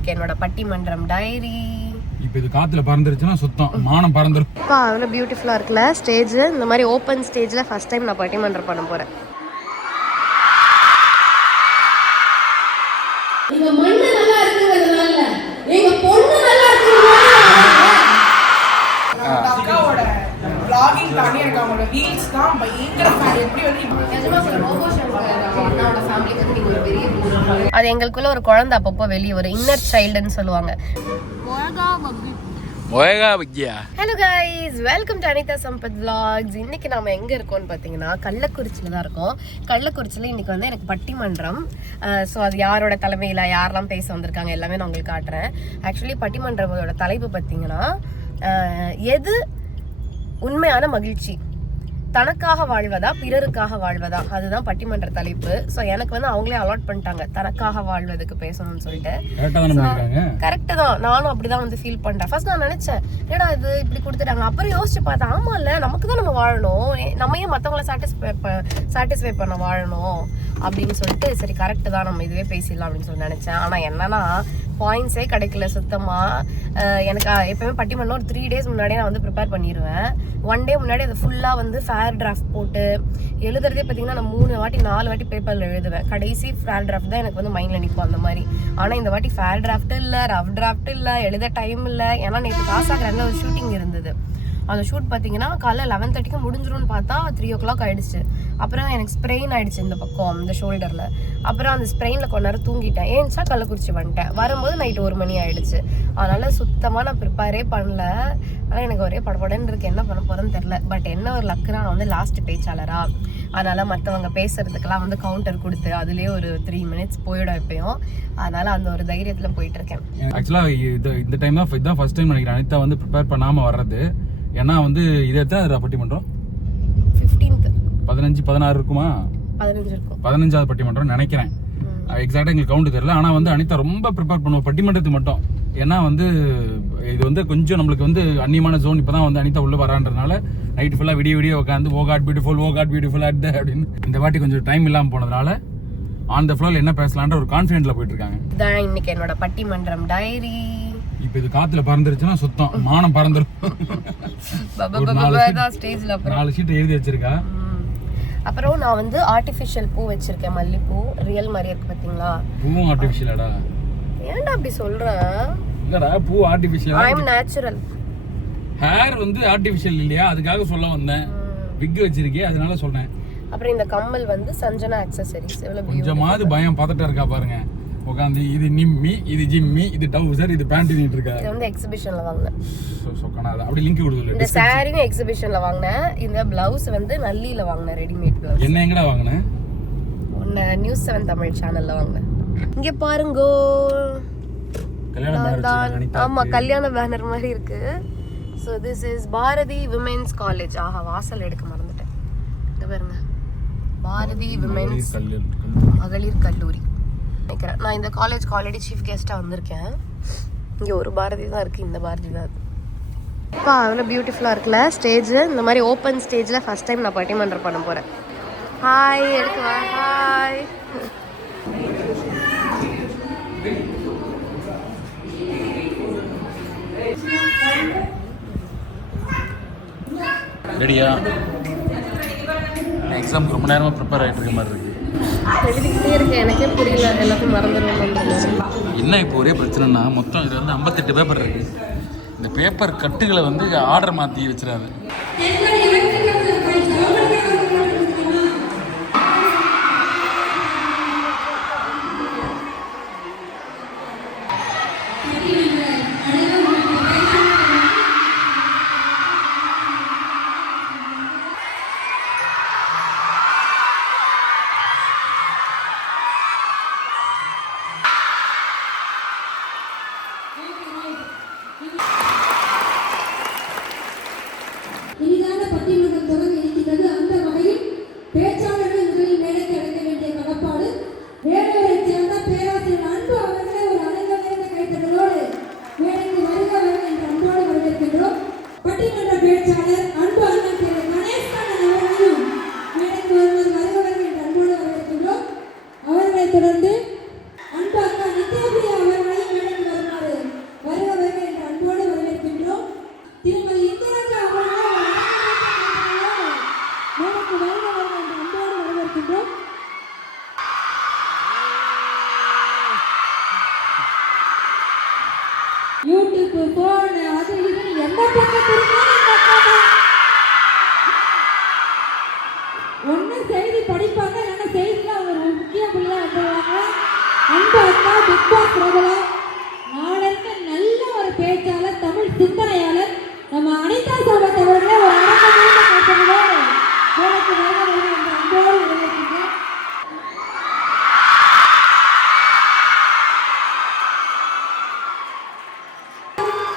இன்னைக்கு என்னோட பட்டிமன்றம் டைரி. இப்போ இது காத்துல பறந்துருச்சுன்னா சுத்தம் மானம் பறந்துரும். அவ்வளோ பியூட்டிஃபுல்லாக இருக்குல்ல ஸ்டேஜ். இந்த மாதிரி ஓப்பன் ஸ்டேஜில் ஃபர்ஸ்ட் டைம் நான் பட்டிமன்றம் பண்ண போகிறேன். அது எங்களுக்குள்ள ஒரு குழந்தை அப்பப்போ வெளியே ஒரு இன்னர் சைல்டுன்னு சொல்லுவாங்க. Hello guys, welcome to Anitha Sampath vlogs. இன்னைக்கு நாம எங்க இருக்கோம்னு பாத்தீங்கன்னா கள்ளக்குறிச்சியில தான் இருக்கோம். கள்ளக்குறிச்சியில இன்னைக்கு வந்து எனக்கு பட்டிமன்றம். ஸோ அது யாரோட தலைமையில யாரெல்லாம் பேச வந்திருக்காங்க எல்லாமே நான் உங்களுக்கு காட்டுறேன். ஆக்சுவலி பட்டிமன்றத்தோட தலைப்பு பார்த்தீங்கன்னா எது உண்மையான மகிழ்ச்சி, தனக்காக வாழ்வதா பிறருக்காக வாழ்வதா, அதுதான் பட்டிமன்ற தலைப்பு. ஸோ எனக்கு வந்து அவங்களே அலாட் பண்ணிட்டாங்க தனக்காக வாழ்வதுக்கு பேசணும்னு சொல்லிட்டு. கரெக்டு தான், நானும் அப்படிதான் வந்து ஃபீல் பண்றேன். ஃபர்ஸ்ட் நான் நினைச்சேன் ஏடா இது இப்படி கொடுத்துட்டாங்க, அப்புறம் யோசிச்சு பார்த்தேன் ஆமா இல்ல நமக்கு தான் நம்ம வாழணும், நம்ம ஏன் மற்றவங்களை சாட்டிஸ்ஃபை பண்ண வாழணும் அப்படின்னு சொல்லிட்டு சரி கரெக்டு தான் நம்ம இதுவே பேசிடலாம் அப்படின்னு சொல்லி நினைச்சேன். ஆனா என்னன்னா பாயிண்ட்ஸே கிடைக்கல சுத்தமா. எனக்கு எப்பவுமே பட்டிமன்றம் ஒரு 3 days முன்னாடியே நான் வந்து ப்ரிப்பேர் பண்ணிடுவேன். 1 day முன்னாடி அது ஃபுல்லாக வந்து ஃபேர் டிராஃப்ட் போட்டு எழுதுறதே பார்த்தீங்கன்னா நான் 3 வாட்டி 4 வாட்டி பேப்பரில் எழுதுவேன். கடைசி ஃபேர் டிராஃப்ட் தான் எனக்கு வந்து மைண்டில் நிற்கும் அந்த மாதிரி. ஆனால் இந்த வாட்டி ஃபேர் டிராஃப்ட் இல்லை, ரஃப் டிராஃப்ட் இல்லை, எழுத டைம் இல்லை. ஏன்னா நேற்று காசாகிராமில் ஒரு ஷூட்டிங் இருந்தது. அந்த ஷூட் பார்த்தீங்கன்னா காலைல 11:30க்கு முடிஞ்சிடும்னு பார்த்தா 3 o'clock ஆயிடுச்சு. அப்புறம் எனக்கு ஸ்ப்ரெயின் ஆயிடுச்சு இந்த பக்கம் இந்த ஷோல்டரில். அப்புறம் அந்த ஸ்ப்ரெயினில் கொஞ்ச நேரம் தூங்கிட்டேன். ஏன்ச்சா கள்ளக்குறிச்சி வந்துட்டேன். வரும்போது நைட்டு 1 மணி ஆயிடுச்சு. அதனால சுத்தமாக நான் ப்ரிப்பேரே பண்ணல. ஆனால் எனக்கு ஒரே படப்படன்னு இருக்கு, என்ன பண்ண போகிறேன்னு தெரில. பட் என்ன ஒரு லக்குனா நான் வந்து லாஸ்ட் பேச்சாளரா, அதனால மற்றவங்க பேசுறதுக்கெல்லாம் வந்து கவுண்டர் கொடுத்து அதுலேயே ஒரு 3 minutes போயிடும் எப்பயும். அதனால அந்த ஒரு தைரியத்தில் போயிட்டு இருக்கேன். ஆக்சுவலாக இந்த டைம் தான் இதுதான் ஃபர்ஸ்ட் டைம் நினைக்கிறேன் அனிதா வந்து ப்ரிப்பேர் பண்ணாமல் வர்றது. ஏன்னா வந்து இதை தான் பட்டிமன்றம் 15th 15 16 இருக்குமா, 15 இருக்கும், 15வது பட்டிமன்றம் நினைக்கிறேன். எக்ஸாக்டா எங்களுக்கு கவுண்ட் தெரியல. ஆனால் வந்து அனிதா ரொம்ப ப்ரிப்பேர் பண்ணுவோம் பட்டிமன்றத்துக்கு மட்டும். ஏன்னா வந்து இது வந்து கொஞ்சம் நம்மளுக்கு வந்து அந்நியமான ஜோன். இப்போ தான் வந்து அனிதா உள்ள வரான்றதுனால நைட்டு ஃபுல்லாக விடிய உட்காந்து ஓ காட் பியூட்டிஃபுல் அட் அப்படின்னு இந்த வாட்டி கொஞ்சம் டைம் இல்லாமல் போனதுனால ஆன் த ஃப்ளோர் என்ன பேசலான்ற ஒரு கான்ஃபிடென்ட்ல போயிட்டு இருக்காங்க. இதான் இன்னைக்கு என்னோட பட்டிமன்றம் டைரி. இப்போ இது காத்துல பறந்துருச்சுன்னா சுத்தம் மானம் பறந்துரும். 4 ஷீட் எழுதி வச்சிருக்கா. அப்புறம் நான் வந்து ஆர்டிஃபிஷியல் பூ வச்சிருக்கேன், மல்லிப்பூ. ரியல் மாதிரி இருக்கு பாத்தீங்களா? பூவும் ஆர்டிஃபிஷியலடா? ஏன்டா அப்படி சொல்றேன்? இல்லடா, பூ ஆர்டிஃபிஷியல், ஐ அம் நேச்சுரல். ஹேர் வந்து ஆர்டிஃபிஷியல் இல்லையா, அதுக்காக சொல்ல வந்தேன். விக் வச்சிருக்கே அதனால சொன்னேன். அப்புறம் இந்த கம்மல் வந்து சஞ்சனா அக்சஸரீஸ். எவ்வளவு கொஞ்சமாவது பயம் பதட்ட இருக்கா பாருங்க. உட்காந்து இது நிம்மி, இது ஜிம்மி, இது டவுசர், இது பேண்ட் நீட்டு இருக்கா. இது வந்து எக்ஸிபிஷன்ல வாங்குனேன். சொக்கனாத அப்படி லிங்க் கொடுத்துல. இந்த சாரியும் எக்ஸிபிஷன்ல வாங்குனேன். இந்த பிளவுஸ் வந்து நல்லில வாங்குனேன், ரெடிமேட் பிளவுஸ். என்ன எங்கடா வாங்குனேன்? ஒன்னு நியூஸ் 7 தமிழ் சேனல்ல வாங்குனேன். இங்க பாருங்க, கல்யாண பேனர். ஆமா, கல்யாண பேனர் மாதிரி இருக்கு. So this is Bharathi women's college. ஆஹா, வாசல் எடுக்க மறந்துட்டேன். இங்க பாருங்க, பாரதி விமென்ஸ் மகளிர் கல்லூரி. நான் இந்த காலேஜ்க்கு ஆல்ரெடி சீஃப் கெஸ்டா வந்திருக்கேன். இங்கே ஒரு பாரதி தான் இருக்குது, இந்த பாரதி தான் அது. அவ்வளோ பியூட்டிஃபுல்லாக இருக்குல்ல ஸ்டேஜ். இந்த மாதிரி ஓப்பன் ஸ்டேஜில் ஃபர்ஸ்ட் டைம் நான் பட்டிமன்றம் பண்ண போகிறேன். ஹாய் எடுக்குவா, ஹாய். ரெடியா? எக்ஸாமுக்கு ரொம்ப நேரமாக ப்ரிப்பேர் ஆகிட்டு இருக்க மாதிரி இருக்கு. எழுதிக்கிட்டே இருக்கேன், எனக்கே புரியல, எல்லாத்தையும் மறந்துடுவோம். என்ன இப்போ ஒரே பிரச்சனைனா மொத்தம் இது வந்து 58 பேப்பர் இருக்கு. இந்த பேப்பர் கட்டுகளை வந்து ஆர்டர் மாற்றி வச்சிடாது. இனிதான பட்டிமன்றம் தொடங்க இருக்கிறது. அந்த வகையில் பேச்சாளர்கள் முதலில் மேடைக்கு அடைக்க வேண்டிய கடப்பாடு வேலூரை சேர்ந்த பேராசிரியர் அன்பு அவர்களை ஒரு அழகு நிறைந்த கைத்தட்டலோடு மேடைக்கு வருக என்ற அன்போடு வரவேற்கின்றோம். பட்டிமன்ற பேச்சாளர் அன்பு அண்ணன் திரு கணேசன் அவர்களையும் மேடைக்கு வருக என்ற அன்போடு வரவேற்கின்றோம். அவர்களை தொடர்ந்து அன்பு அக்கா நித்யாபிரியா அவர்களையும் மேடைக்கு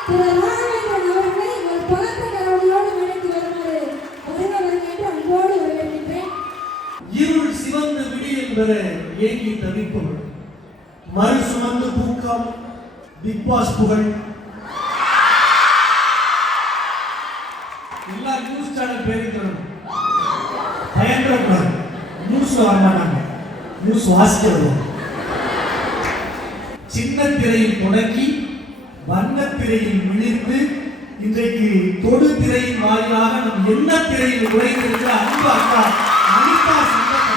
திரு ராகவேந்திரன் அவர்களை ஒரு பலத்த கரவொலியோடு மேடைக்கு வருமாறு வருக வருக என்று அன்போடு வரவேற்கின்றேன். இருள் சிவந்து விடியல் பெற ஏங்கி தவிப்பவள் மறு சுமந்து பூக்காம் பிக் பாஸ் புகழ் எல்லா நியூஸ் சேனல் பேரையும் சொல்லணும். பயங்கரக்கூடாது. நியூஸ் வரமாட்டாங்க, நியூஸ் வாசிக்க வருவோம். சின்ன திரையில் தொடங்கி வண்ண திரையில் விழித்து இன்றைக்கு தொடு திரையின் வாயிலாக நம் என்ன திரையில் உழைத்திருக்கிற அன்பு அக்கா அனிதா சம்பத்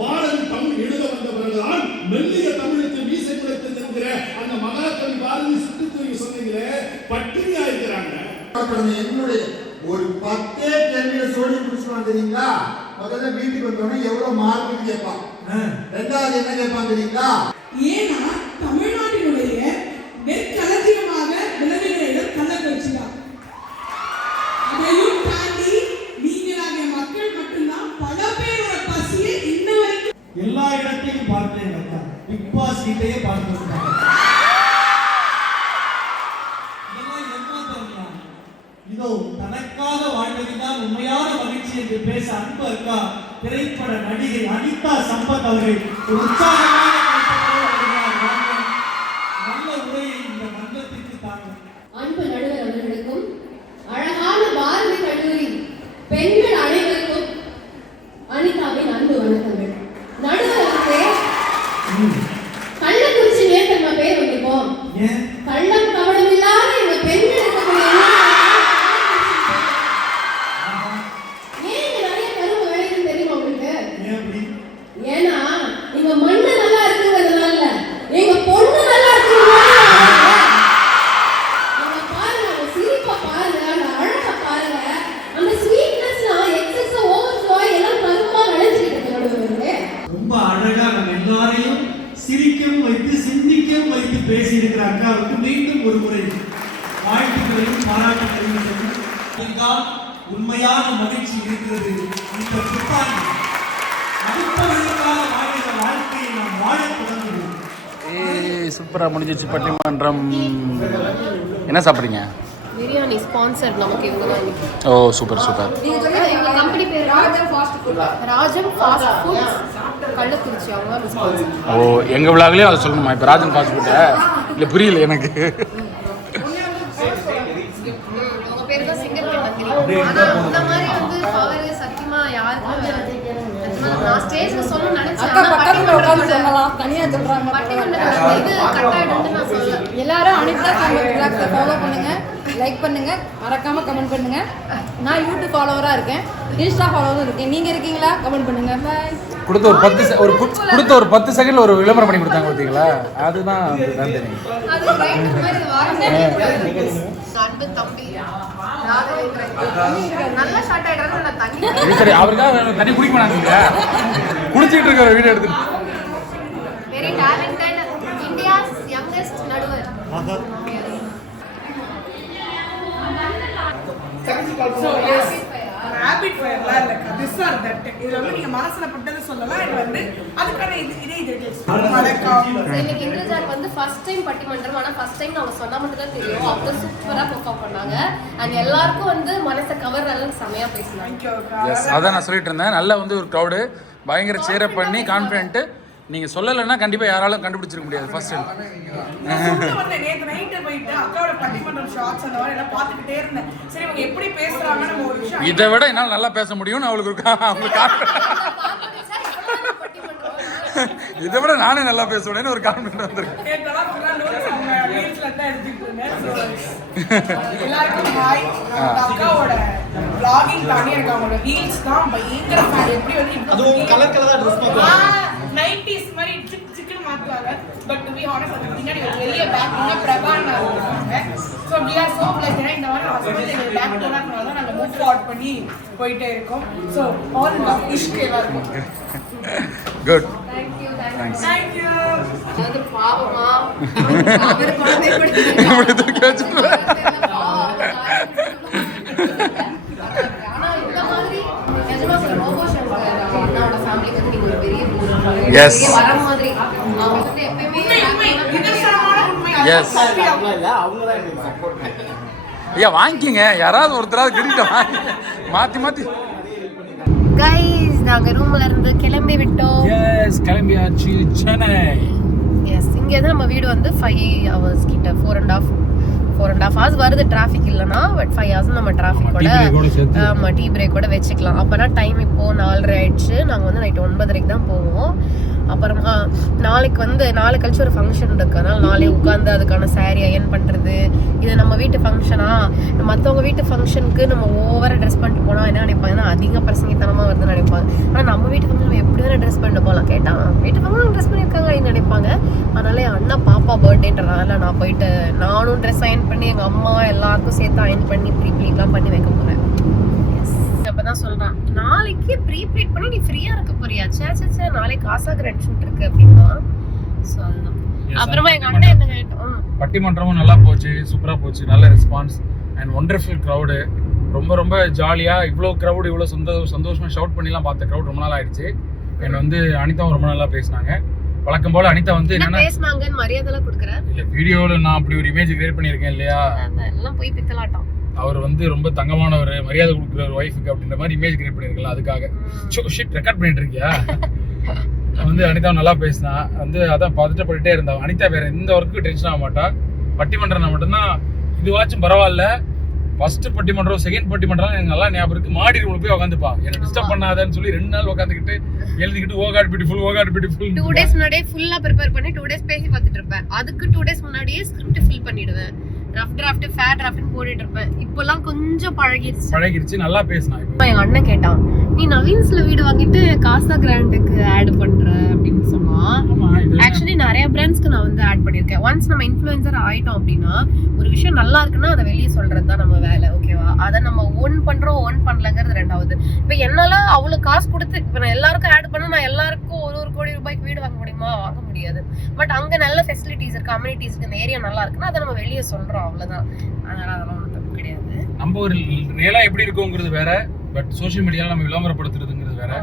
வாழன் தமிழ் எழுத வந்தவர்களால் மெல்லிய தமிழுக்கு மீசை குலைத்து நிற்கிற அந்த மகாகவி பாரதி சுட்டுத்தூக்கி சொன்னீங்களே பட்டினியா இருக்கிறாங்க. என்னுடைய ஒரு 10 கேள்வியில சோழி முடிச்சுவான் தெரியுங்களா? முதல்ல வீட்டுக்கு வந்தோடனே எவ்வளவு மார்க் கேட்பான், ரெண்டாவது என்ன கேட்பான் தெரியுங்களா? ஏன்னா தமிழ்நாட்டினுடைய நெற்களஞ்சியமாக விளங்குகிற இடம் கள்ளக்குறிச்சி தான். அதையும் தாண்டி நீங்களாகிய மக்கள் மட்டும்தான் பல பேரோட பசியை இன்ன வரைக்கும் எல்லா இடத்தையும் பார்த்தேன் அக்கா. பிக் பாஸ் கிட்டையே பார்த்துருக்காங்க. இதோ தனக்காக வாழ்வதுதான் உண்மையான மகிழ்ச்சி என்று பேச அன்பு அக்கா திரைப்பட நடிகை அனிதா சம்பத் அவர்கள் ஒரு உற்சாகமான நல்ல உரையை இந்த மன்றத்திற்கு தாங்க. அன்பு நடுவர் அவர்களுக்கும் அழகான பாரதி கல்லூரி பெண்கள் அனைவருக்கும் அனிதாவின் அன்பு வணக்கங்கள். நடுவருக்கு கள்ளக்குறிச்சி நேற்று நம்ம பேர் வந்திருக்கோம். கள்ளம் கவனம் இல்லாத இந்த பெண்கள் இருக்கக்கூடிய ஏன் நிறைய கரும்பு விளையுதுன்னு தெரியுமா உங்களுக்கு? ஏன்னா எங்க மண்ணு நல்லா இருக்குங்கிறதுனால எங்க பொண்ணு நல்லா இருக்குங்கிறதுனால பாருங்க, அந்த சிரிப்பை பாருங்க, அந்த அழகை பாருங்க, அந்த ஸ்வீட்னஸ்லாம் எக்ஸஸ் ஓவர்ஃப்ளோ எல்லாம் கரும்பா விளைஞ்சிட்டு இருக்கு. ரொம்ப அழகா நம்ம எல்லாரையும் சிரிக்கவும் வைத்து சிந்திக்கவும் வைத்து பேசி இருக்கிற அக்காவுக்கு மீண்டும் ஒரு முறை வாழ்த்துக்களையும் பாராட்டுகளையும் சொல்லுங்கள். உண்மையான மகிழ்ச்சி இருக்கிறது. இந்த புத்தாண்டு அடுத்தவர்களுக்காக வாழ்கிற வாழ்க்கையை நாம் வாழத் தொடங்குவோம். சூப்பரா முடிஞ்சிச்சு பட்டிமன்றம். என்ன சாப்பிட்றீங்க? பிரியாணி ஸ்பான்சர் நமக்கு இவங்க தான். ஓ சூப்பர் சூப்பர். எங்க கம்பெனி பேர் Rajam fast food. Rajam fast food Kallakurichi, அவங்க தான் ஸ்பான்சர். ஓ எங்க விழாவிலையும் அதை சொல்லணுமா? இப்போ ராஜன் ஃபாஸ்ட் ஃபுட்டா இல்லை புரியல எனக்கு. உங்க பேர் தான் சிங்கர் தெரியும். ஆனா இந்த மாதிரி வந்து பவர் சத்தியமா யாருக்கும் நான் ஸ்டேஜ்ல சொல்லணும்னு நினைச்சேன். பட்டிமன்றம் இது கட்டாயிடுன்னு நான் சொல்லுவேன். எல்லாரும் அனிதா சம்பத் விளாக்ஸை ஃபாலோ பண்ணுங்க, லைக் பண்ணுங்க, மறக்காம கமெண்ட் பண்ணுங்க. நான் யூடியூப் ஃபாலோவரா இருக்கேன், இன்ஸ்டா ஃபாலோவரும் இருக்கேன். நீங்க இருக்கீங்களா? கமெண்ட் பண்ணுங்க. பாய். கொடுத்த ஒரு 10 செகண்ட்ல ஒரு விளம்பரம் பண்ணி கொடுத்தாங்க பார்த்தீங்களா? அதுதான் தெரியும். அது ரைட் மாதிரி வார்த்தை. அன்பு தம்பி நல்ல ஷார்ட் ஆயிடுறது. நான் தண்ணி சரி அவருக்காக தண்ணி குடிக்க மாட்டாங்க. குடிச்சிட்டு இருக்கிற வீடியோ எடுத்து. வெரி டேலண்டட் இந்தியாஸ் யங்கஸ்ட் நடுவர். So yes, rapid fire like this or that. இது வந்து நீங்க மனசுல பட்டதை சொல்லலாம். இது வந்து அதுக்கான இதே இன்னைக்கு இந்திரஜால் வந்து ஃபர்ஸ்ட் டைம் பட்டிமன்றம். ஆனா ஃபர்ஸ்ட் டைம் அவங்க சொன்னா மட்டும் தான் தெரியும். அவங்க சூப்பரா பெர்ஃபார்ம் பண்ணாங்க. அண்ட் எல்லாருக்கும் வந்து மனசை கவர் அளவுக்கு செமையா பேசினாங்க. எஸ் அதான் நான் சொல்லிட்டு இருந்தேன். நல்லா வந்து ஒரு க்ரௌடு பயங்கர சேரப் பண்ணி கான்ஃபிடென்ட். நீங்க சொல்லலைன்னா கண்டிப்பா யாராலும் கண்டுபிடிச்சிருக்க முடியாது. ஃபர்ஸ்ட் டைம் நேற்று நைட்டு போயிட்டு அக்காவோட பட்டிமன்றம் ஷார்ட்ஸ் அந்த மாதிரி எல்லாம் பார்த்துக்கிட்டே இருந்தேன். சரி இவங்க எப்படி பேசுறாங்க நம்ம ஒரு விஷயம் இதை விட என்னால் நல்லா பேச முடியும்னு அவளுக்கு இதை விட நானே நல்லா பேசுவேன்னு ஒரு கான்ஃபிடென்ட் வந்திருக்கு. எல்லாருக்கும் ஹாய். அக்காவோட vlogging தானே எனக்கு அவங்களோட ரீல்ஸ் தான் பயங்கர ஃபேன். எப்படி வந்து அதுவும் கலர் கலரா ட்ரெஸ் பண்ணுவாங்க. 90s மாதிரி சிக்கன் மாத்துவாங்க. பட் டு பி ஹானஸ்ட் அது பின்னாடி ஒரு பெரிய பேக் பண்ண பிரபானா இருக்காங்க. So we are so blessed. இந்த மாதிரி ஹாஸ்பிடல் எங்க பேக் போனாக்கனால தான் நாங்க மூவ் ஃபார்வர்ட் பண்ணி போயிட்டே இருக்கோம். சோ ஆல் லவ் இஷ்கே எல்லாருக்கும். குட். Thank you. அது பாவமா அவர் குழந்தை படுத்து Yes. வர மாதிரி அவங்க வந்து எப்பயுமே நிதர்சனமான உண்மை. எஸ் ஐயா வாங்கிக்கங்க, யாராவது ஒருத்தராவது கிட்ட மாத்தி மாத்தி. கைஸ் நாங்க ரூம்ல இருந்து கிளம்பி விட்டோம். எஸ் கிளம்பியாச்சு சென்னை. எஸ் இங்க இருந்து நம்ம வீடு வந்து 5 hours கிட்ட 4.5 hours வருது டிராஃபிக் இல்லைன்னா. பட் 5 hours நம்ம டிராஃபிக்கோட ஆமா டீ பிரேக்கோட வச்சுக்கலாம். அப்போனா டைம் இப்போ 4:30 ஆயிடுச்சு. நாங்கள் வந்து நைட்டு 9:30 தான் போவோம். அப்புறமா நாளை கழிச்சு ஒரு ஃபங்க்ஷன் இருக்கு. அதனால நாளே உட்காந்து அதுக்கான சாரி அயன் பண்ணுறது. இது நம்ம வீட்டு ஃபங்க்ஷனா, மற்றவங்க வீட்டு ஃபங்க்ஷனுக்கு நம்ம ஓவராக ட்ரெஸ் பண்ணிட்டு போனால் என்ன நினைப்பாங்கன்னா அதிக பிரசங்கித்தனமாக வருதுன்னு நினைப்பாங்க. ஆனால் நம்ம வீட்டு ஃபங்க்ஷன் எப்படி வேணால் ட்ரெஸ் பண்ணிட்டு போகலாம். கேட்டால் வீட்டு ஃபங்க்ஷன் ட்ரெஸ் பண்ணியிருக்காங்க அப்படின்னு நினைப்பாங்க. அதனால என் அண்ணா பாப்பா பர்த்டேன்றனால நான் போயிட்டு நானும் ட்ரெஸ் அயன் பண்ணி எங்கள் அம்மா எல்லாருக்கும் சேர்த்து அயன் பண்ணி ப்ளீட்லாம் பண்ணி வைக்க போகிறேன். அப்பதான் சொல்றான், நாளைக்கு ப்ரீப்ளீட் பண்ணி நீ ஃப்ரீயா இருக்க போறியா? சே நாளைக்கு காசா கிராண்ட் ஷூட் இருக்கு அப்படின்னா. சோ அதுதான். அப்புறமா எங்க அண்ணன் என்ன கேட்டோம், பட்டிமன்றமும் நல்லா போச்சு, சூப்பரா போச்சு, நல்ல ரெஸ்பான்ஸ் அண்ட் ஒண்டர்ஃபுல் க்ரௌடு. ரொம்ப ரொம்ப ஜாலியா இவ்வளோ க்ரௌடு இவ்வளோ சந்தோஷமா ஷவுட் பண்ணிலாம் பார்த்த க்ரௌட் ரொம்ப நாள் ஆயிடுச்சு. என்ன வந்து அனிதாவும் ரொம்ப நல்லா பேசினாங்க. வழக்கம் போல அனிதா வந்து என்ன பேசினாங்கன்னு மரியாதை கொடுக்குறேன். இல்ல வீடியோல நான் அப்படி ஒரு இமேஜ் கிரியேட் பண்ணியிருக்கேன் இல்லையா, எல்லாம் போய் பித்தலாட்டம். அவர் வந்து ரொம்ப தங்கமானவர், மரியாதை கொடுக்குற ஒரு ஒய்ஃபுக்கு அப்படின்ற மாதிரி இமேஜ் கிரியேட் பண்ணிருக்கலாம். அதுக்காக ஷிட் ரெக்கார்ட் பண்ணிட்டு இருக்கியா? வந்து அனிதா நல்லா பேசினா வந்து அதான் பார்த்துட்டு போயிட்டே இருந்தா. அனிதா வேற எந்த ஒர்க்கு டென்ஷன் ஆக மாட்டா. பட்டிமன்றம் மட்டும்தான் இதுவாச்சும் பரவாயில்ல. ஃபர்ஸ்ட் பட்டிமன்றம் செகண்ட் பட்டிமன்றம் எனக்கு நல்லா ஞாபகம் இருக்கு. மாடி ரூம்ல போய் உட்காந்துப்பா, என்ன டிஸ்டர்ப் பண்ணாதன்னு சொல்லி 2 நாள் உட்காந்துக்கிட்டு எழுதிக்கிட்டு ஓ காட் பியூட்டிஃபுல் 2 days முன்னாடியே ஃபுல்லா ப்ரிப்பேர் பண்ணி 2 days பேசி பார்த்துட்டு இருப்பேன். அதுக்கு 2 days முன்னாடியே ஸ்கிரிப்ட் ஃபில் பண்ணிடுவேன். ரஃப் டிராஃப்ட் ஃபேர் டிராஃப்ட்னு போட்டுட்டு இருப்பேன். இப்போலாம் கொஞ்சம் பழகிருச்சு. நல்லா பேசினா. இப்போ எங்க அண்ணன் கேட்டான், நீ நவீன்ஸ்ல வீடு வாங்கிட்டு காசா கிராண்டுக்கு ஆட் பண்ற அப்படின்னு சொன்னா. ஆக்சுவலி நிறைய பிராண்ட்ஸ்க்கு நான் வந்து ஆட் பண்ணிருக்கேன். ஒன்ஸ் நம்ம இன்ஃப்ளூயன்சர் ஆயிட்டோம் அப்படின்னா ஒரு விஷயம் நல்லா இருக்குன்னா அதை வெளியே சொல்றது தான் நம்ம வேலை. ஓகேவா? அதை நம்ம ஓன் பண்ணலங்கிறது ரெண்டாவது. இப்ப என்னால அவ்வளவு காசு கொடுத்து இப்ப நான் எல்லாருக்கும் ஆட் பண்ண நான் எல்லாருக்கும் 1 கோடி ரூபாய்க்கு வீடு வாங்க முடியுமா? வாங்க முடியாது. பட் அங்க நல்ல ஃபெசிலிட்டிஸ் இருக்கு, அம்யூனிட்டிஸ் இருக்கு, இந்த ஏரியா நல்லா இருக்குன்னா அதை நம்ம வெளியே சொல்றோம், அவ்வளவுதான். அதனால அதெல்லாம் ஒன்றும் தப்பு கிடையாது. நம்ம ஒரு ரியலா எப்படி இருக்கோங்கிறது வேற, பட் சோஷியல் மீடியால நம்ம விளம்பரப்படுத்துறதுங்கிறது வேற.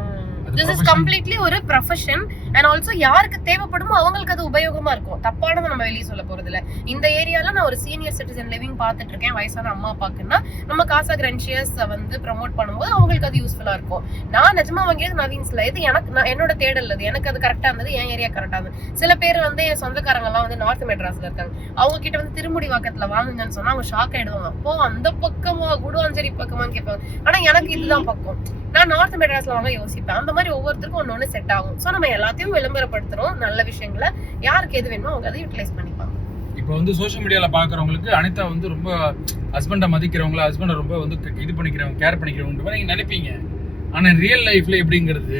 This is completely ஒரு ப்ரொஃபஷன் and also யாருக்கு தேவைப்படுமோ அவங்களுக்கு அது உபயோகமா இருக்கும். தப்பானதை நம்ம வெளியே சொல்ல போறது இல்ல. இந்த ஏரியால நான் ஒரு சீனியர் சிட்டிசன் லிவிங் பார்த்துட்டு இருக்கேன், வயசான அம்மா அப்பாக்குன்னா நம்ம காசா கிரான்ஷியர்ஸ் வந்து ப்ரமோட் பண்ணும்போது அவங்களுக்கு அது யூஸ்ஃபுல்லா இருக்கும். நான் நிஜமா வாங்கியது நவீன்ஸ்ல. இது எனக்கு என்னோட தேடல், அது எனக்கு அது கரெக்டா இருந்தது, என் ஏரியா கரெக்டா இருந்தது. சில பேர் வந்து என் சொந்தக்காரங்க எல்லாம் வந்து நார்த் மெட்ராஸ்ல இருக்காங்க, அவங்க கிட்ட வந்து திருமுடி வாக்கத்துல வாங்குங்கன்னு சொன்னா அவங்க ஷாக் ஆயிடுவாங்க. அப்போ அந்த பக்கமா குடுவாஞ்சேரி பக்கமான்னு கேட்பாங்க. ஆனா எனக்கு இதுதான் பக்கம். நான் நார்த் மெட்ராஸ்ல வாங்க யோசிப்பேன். அந்த மாதிரி ஒவ்வொருத்தருக்கும் ஒன்னொன்னு செட் ஆகும். சோ நம்ம எல்லாத்தையும் விளம்பரப்படுத்துறோம், நல்ல விஷயங்களை யாருக்கு எது வேணுமோ அவங்க அதை யூட்டிலைஸ் பண்ணிப்பாங்க. இப்போ வந்து சோஷியல் மீடியால பாக்குறவங்களுக்கு அனிதா வந்து ரொம்ப ஹஸ்பண்டை மதிக்கிறவங்கள, ஹஸ்பண்டை ரொம்ப வந்து இது பண்ணிக்கிறவங்க, கேர் பண்ணிக்கிறவங்க நீங்க நினைப்பீங்க. ஆனா ரியல் லைஃப்ல எப்படிங்கிறது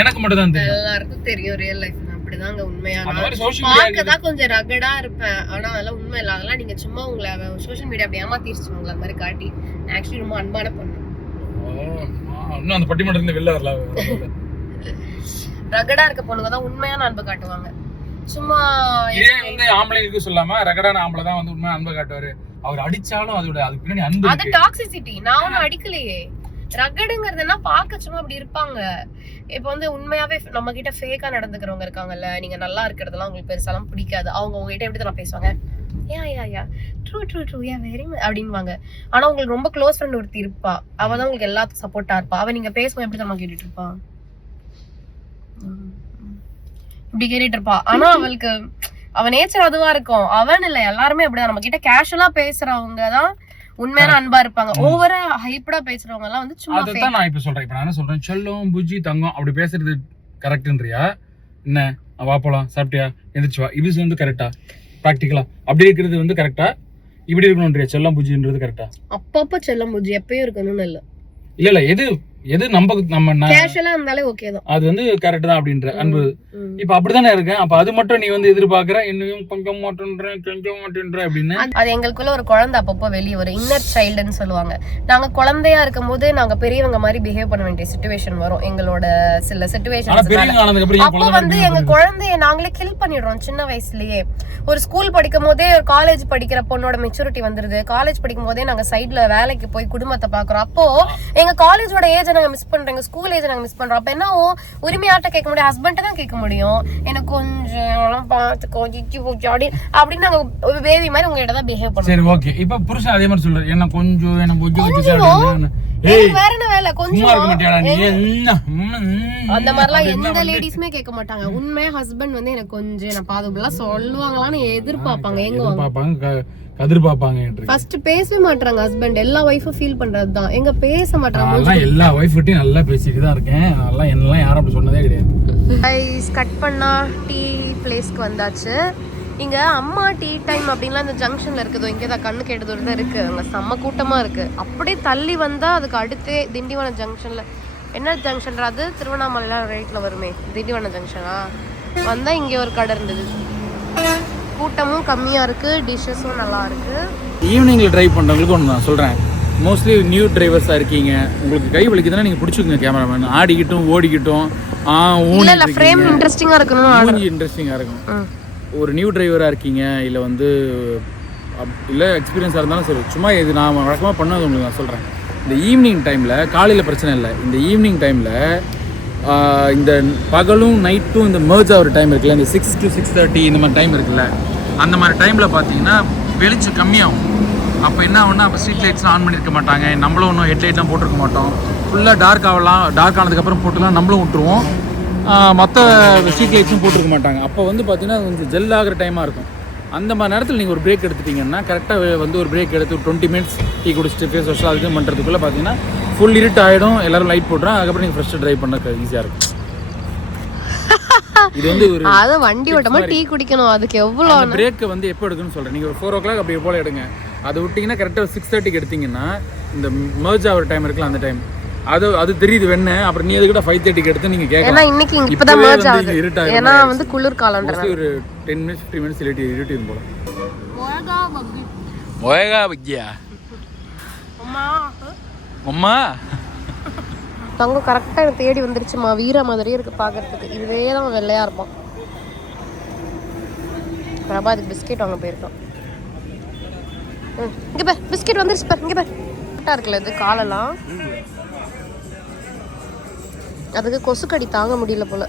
எனக்கு மட்டும் தான் தெரியும். எல்லாருக்கும் தெரியும் ரியல் லைஃப் அப்படிதாங்க. உண்மையா பார்க்கதான் கொஞ்சம் ரகடா இருப்பேன், ஆனா அதெல்லாம் உண்மை இல்ல. அதெல்லாம் நீங்க சும்மா உங்களை சோஷியல் மீடியா அப்படி ஏமாத்திருச்சு உங்களை அந்த மாதிரி காட்டி. ஆக்சுவலி ரொம்ப அன்பான பொண்ணு. இன்னும் அந்த பட்டிமன்றத்துல வெளில வரல. ரகடா இருக்க பொண்ணுங்க தான் உண்மையான அன்பை காட்டுவாங்க. சும்மா இதே வந்து ஆம்பளைங்களுக்கு சொல்லாம ரகடான ஆம்பளை தான் வந்து உண்மையான அன்பை காட்டுவாரு. அவர் அடிச்சாலும் அதுக்கு பின்னாடி அன்பு அது டாக்ஸிசிட்டி. நான் ஒன்னும் அடிக்கலையே. ரகடுங்கிறதுனா பார்க்க சும்மா அப்படி இருப்பாங்க. இப்ப வந்து உண்மையாவே நம்ம கிட்ட ஃபேக்கா நடந்துக்கிறவங்க இருக்காங்கல்ல, நீங்க நல்லா இருக்கிறதெல்லாம் உங்களுக்கு பெருசாலாம் பிடிக்காது. அவங்க உங்ககிட்ட எப்படி தான் பேசுவாங்க, யா ட்ரூ யா வெரி அப்படின்வாங்க. ஆனா உங்களுக்கு ரொம்ப க்ளோஸ் ஃப்ரெண்ட் ஒருத்தி இருப்பா, அவதான் உங்களுக்கு எல்லாத்துக்கும் சப்போர்ட்டா இருப்பா. அவ நீங்க பேசும்போது எப்படி தான் கேட்டுட்டு இருப்பா, இப்படி கேட்டுட்டு இருப்பா. ஆனா அவளுக்கு அவ நேச்சர் அதுவா இருக்கும். அவன் இல்ல, எல்லாருமே அப்படிதான். நம்ம கிட்ட கேஷுவலா பேசுறவங்க தான் உண்மையான அன்பா இருப்பாங்க. ஓவரா ஹைப்படா பேசுறவங்க எல்லாம் வந்து சும்மா அதான் நான் இப்ப சொல்றேன். இப்ப நான் என்ன சொல்றேன், செல்லம் புஜ்ஜி தங்கம் அப்படி பேசுறது கரெக்ட்ன்றியா? என்ன வா போலாம், சாப்பிட்டியா, எந்திரிச்சு வா, இது வந்து கரெக்டா? பிராக்டிகலா அப்படி இருக்கிறது வந்து கரெக்டா? இப்படி இருக்கணும்ன்றியா? செல்லம் புஜ்ஜின்றது கரெக்டா? அப்பப்ப செல்லம் புஜ்ஜி எப்பயும் இருக்கணும்னு இல்ல. இல்ல எது நம்ம கேஷுவலா இருந்தாலே ஓகே தான், அது வந்து கரெக்ட் தான் அப்படின்ற அன்பு. இப்ப அப்படித்தானே இருக்கேன். அப்ப அது மட்டும் நீ வந்து எதிர்பார்க்கற, இன்னும் கொஞ்சம் மாட்டேன்ற அப்படின்னு. அது எங்களுக்குள்ள ஒரு குழந்தை அப்பப்போ வெளியே ஒரு இன்னர் சைல்டுன்னு சொல்லுவாங்க. நாங்க குழந்தையா இருக்கும் போது நாங்க பெரியவங்க மாதிரி பிஹேவ் பண்ண வேண்டிய சிச்சுவேஷன் வரும். எங்களோட சில சிச்சுவேஷன் அப்போ வந்து எங்க குழந்தைய நாங்களே கில் பண்ணிடுறோம் சின்ன வயசுலயே. ஒரு ஸ்கூல் படிக்கும் போதே, ஒரு காலேஜ் படிக்கிற பொண்ணோட மெச்சூரிட்டி வந்துருது. காலேஜ் படிக்கும் போதே நாங்க சைட்ல வேலைக்கு போய் குடும்பத்தை பாக்குறோம். அப்போ எங்க காலேஜோட ஏஜ் ஏஜை நாங்க மிஸ் பண்றோம், எங்க ஸ்கூல் ஏஜை நாங்க மிஸ் பண்றோம். அப்ப என்ன ஆகும்? உரிமையாட்ட கேட்க முடியும், ஹஸ்பண்ட தான் கேட்க முடியும். எனக்கு கொஞ்சம் பார்த்துக்கோ ஜிக்கி போச்சு அப்படின்னு நாங்க பேபி மாதிரி உங்ககிட்ட தான் பிஹேவ் பண்ணுவோம். சரி ஓகே. இப்ப புருஷன் அதே மாதிரி சொல்றாரு, என்ன கொஞ்சம் என்ன கொஞ்சம் வேற என்ன வேலை கொஞ்சம் அந்த மாதிரிலாம் எந்த லேடிஸுமே கேட்க மாட்டாங்க. உண்மையா ஹஸ்பண்ட் வந்து எனக்கு கொஞ்சம் என்ன பாதுகாப்புலாம் சொல்லுவாங்களான்னு எதிர்பார்ப்பாங்க. எதிர்பார்ப்பாங்க ஃபர்ஸ்ட் பேசவே மாட்டாங்க ஹஸ்பண்ட். எல்லா வைஃபும் ஃபீல் பண்றதுதான், எங்க பேச மாட்டாங்க. எல்லா வைஃப் கிட்டயும் நல்லா பேசிட்டு தான் இருக்கேன். அதெல்லாம் என்னெல்லாம் யாரும் அப்படி சொன்னதே கிடையாது. கைஸ் கட் பண்ணா டீ பிளேஸ்க்கு வந்தாச்சு. இங்க அம்மா டீ டைம் அப்படின்லாம் இந்த ஜங்ஷன்ல இருக்குதோ, இங்கே தான் கண்ணு கேட்டதோடு தான் இருக்கு. அங்க செம்ம கூட்டமா இருக்கு. அப்படியே தள்ளி வந்தா அதுக்கு அடுத்தே திண்டிவனம் ஜங்ஷன்ல, என்ன ஜங்ஷன் அது திருவண்ணாமலை ரைட்ல வருமே, திண்டிவனம் ஜங்ஷனா வந்தா இங்கே ஒரு கடை இருந்தது. கூட்டமும் கம்மியா இருக்கு, டிஷ்ஷஸும் நல்லா இருக்கு. ஈவினிங்ல டிரைவ் பண்றவங்களுக்கு ஒன்று நான் சொல்றேன், மோஸ்ட்லி நியூ டிரைவர்ஸா இருக்கீங்க, உங்களுக்கு கை வலிக்குதுன்னா நீங்க பிடிச்சிக்கோங்க கேமராமேன். ஆடிக்கிட்டும் ஓடிக்கிட்டும் இல்ல ஃப்ரேம் இன்ட்ரெஸ்டிங்கா இருக்கணும், இன்ட்ரெஸ்டிங்கா இருக்கும். ஒரு நியூ டிரைவராக இருக்கீங்க, இல்லை வந்து இல்லை எக்ஸ்பீரியன்ஸாக இருந்தாலும் சரி, சும்மா இது நான் வழக்கமாக பண்ணது உங்களுக்கு நான் சொல்கிறேன். இந்த ஈவினிங் டைமில், காலையில் பிரச்சனை இல்லை, இந்த ஈவினிங் டைமில் இந்த பகலும் நைட்டும் இந்த மெர்ஜ் ஆகிற டைம் இருக்குல்ல, இந்த 6 to 6:30 இந்த மாதிரி டைம் இருக்குல்ல, அந்த மாதிரி டைமில் பார்த்தீங்கன்னா வெளிச்சம் கம்மியாகும். அப்போ என்ன ஆகும்னா, அப்போ ஸ்ட்ரீட் லைட்ஸ்லாம் ஆன் பண்ணியிருக்க மாட்டாங்க, நம்மளும் ஒன்றும் ஹெட்லைட்லாம் போட்டிருக்க மாட்டோம். ஃபுல்லாக டார்க் ஆனதுக்கப்புறம் போட்டுலாம் நம்மளும் விட்டுருவோம். மற்ற ஸ்ட்ரீட் லைட்ஸும் போட்டிருக்க மாட்டாங்க. அப்போ வந்து பார்த்தீங்கன்னா கொஞ்சம் ஜெல் ஆகிற டைமாக இருக்கும். அந்த மாதிரி நேரத்தில் நீங்கள் ஒரு பிரேக் எடுத்துட்டிங்கன்னா, கரெக்டாக வந்து ஒரு பிரேக் எடுத்து ஒரு 20 minutes டீ குடிச்சிட்டு ஃபேஸ் வாஷ் அதுக்கு பண்ணுறதுக்குள்ளே பார்த்தீங்கன்னா ஃபுல் இருட் ஆகிடும். எல்லோரும் லைட் போட்டுறோம். அதுக்கப்புறம் நீங்கள் ஃப்ரெஷ்ஷாக ட்ரைவ் பண்ண ஈஸியாக இருக்கும். இது வந்து ஒரு அது வண்டி ஓட்டமா டீ குடிக்கணும், அதுக்கு எவ்வளோ பிரேக்கை வந்து எப்போ எடுக்கணும்னு சொல்கிறேன். நீங்கள் ஒரு 4 o'clock அப்படி போல் எடுங்க. அதை விட்டிங்கன்னா கரெக்டாக 6:30 எடுத்திங்கன்னா இந்த மெர்ஜ் ஆகிற டைம் இருக்குல்ல, அந்த டைம் அது தெரியுது வெண்ண. அப்புறம் நீ அதுக்கிட்ட 5:30 எடுத்து நீங்க கேட்கலாம். ஏன்னா இன்னைக்கு இப்பதான் merge ஆகுது. ஏன்னா வந்து குளிர் காலம்ன்றதால ஒரு 10 minutes 15 minutes இருட்டிடும் போல. மொயகா பக்கியா அம்மா தங்கம் கரெக்டா எனக்கு தேடி வந்துருச்சுமா. வீர மாதிரியே இருக்கு பாக்குறதுக்கு. இதுவே தான் வெள்ளையா இருப்பான். பிரபா அதுக்கு பிஸ்கெட் வாங்க போயிருக்கான். இங்க பாரு பிஸ்கெட் வந்துருச்சு பாரு. இங்க பாரு கரெக்டா இருக்குல்ல இது காலெல்லாம். அதுக்கு கொசுக்கடி தாங்க முடியல போல,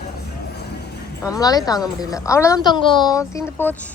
நம்மளாலே தாங்க முடியல. அவ்வளோதான் தங்கம், தீந்து போச்சு.